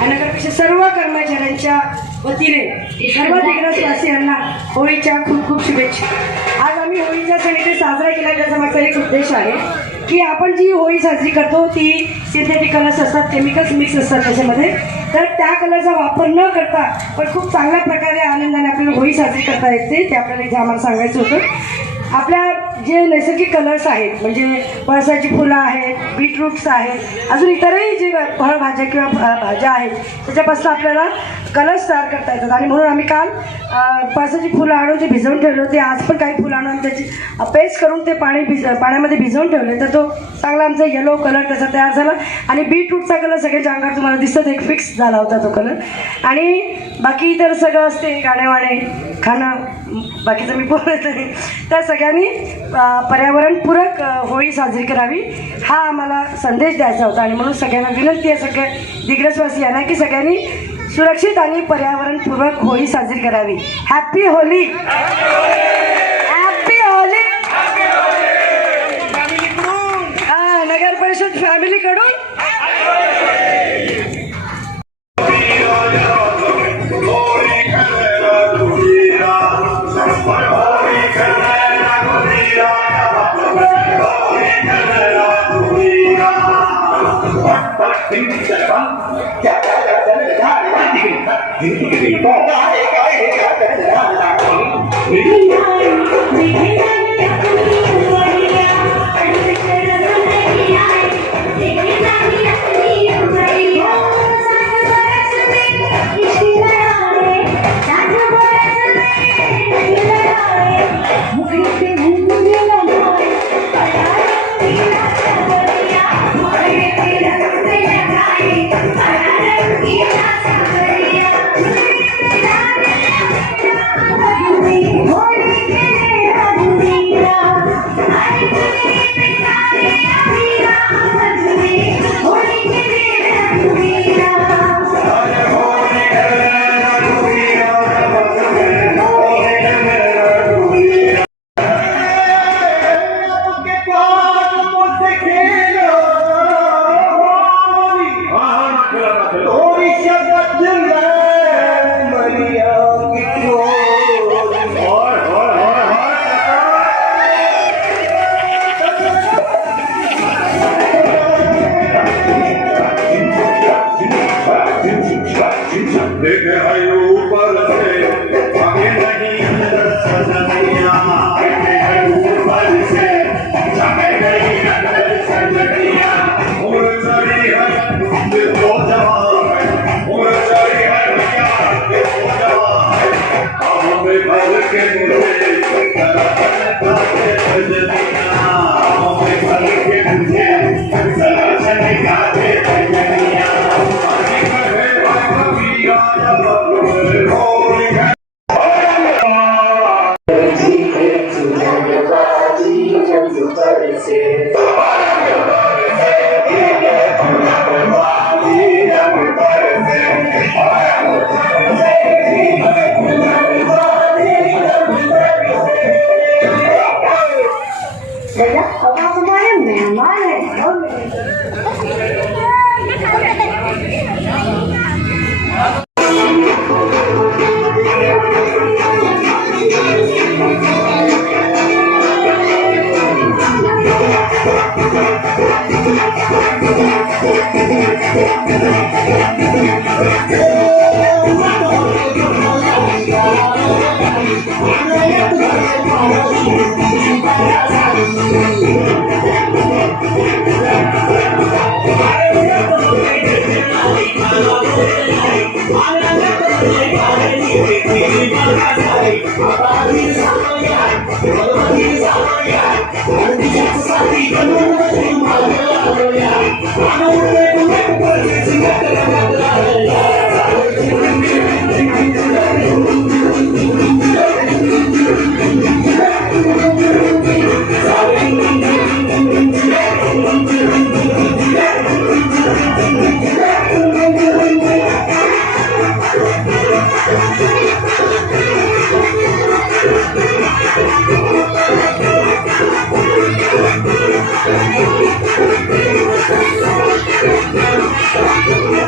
आणि नगरपेक्षा सर्व कर्मचाऱ्यांच्या वतीने सर्व दिग्रसवासियांना होळीच्या खूप खूप शुभेच्छा। आज आम्ही होळीचा सण इथे साजरा केला त्याचा माझा एक उद्देश आहे की आपण जी होळी साजरी करतो ती सिंथेटिक कलर्स असतात, केमिकल्स मिक्स असतात त्याच्यामध्ये, तर त्या कलरचा वापर न करता पण खूप चांगल्या प्रकारे आनंदाने आपल्याला होळी साजरी करता येते ते आपल्याला इथे आम्हाला सांगायचं होतं। आपल्या जे नैसर्गिक कलर्स आहेत म्हणजे पळसाची फुलं आहेत, बीटरूट्स आहेत, अजून इतरही जे फळभाज्या किंवा भाज्या आहेत त्याच्यापासून आपल्याला कलर्स तयार करता येतात आणि म्हणून आम्ही काल पळसाची फुलं आणून ते भिजवून ठेवले होते। आज पण काही फुलं आणून त्याची पेस्ट करून ते पाण्यामध्ये भिजवून ठेवले तर तो चांगला आमचा येलो कलर त्याचा तयार झाला आणि बीटरूटचा कलर सगळ्यांच्या अंगात तुम्हाला दिसत एक फिक्स झाला होता तो कलर। आणि बाकी तर सगळं असते गाणेवाणे खाणं बाकीचं मी बोलत नाही, तर सगळ्यांनी पर्यावरणपूरक होळी साजरी करावी हा आम्हाला संदेश द्यायचा होता आणि म्हणून सगळ्यांना विनंती आहे सगळ्या दिग्रसवासियांना की सगळ्यांनी सुरक्षित आणि पर्यावरणपूर्वक होळी साजरी करावी। Happy Holi, happy Holi. नगर परिषद फॅमिलीकडून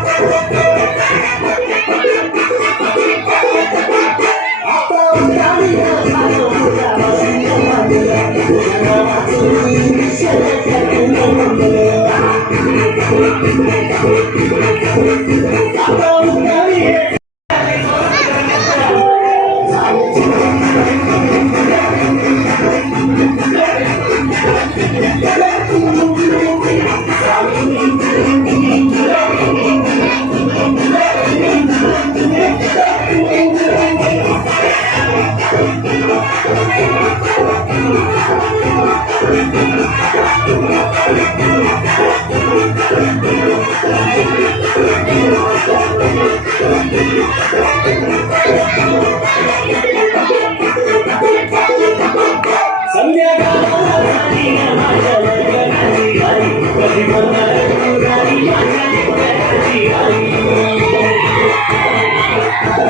Thank you. Thank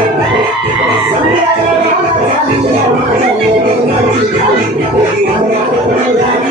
you.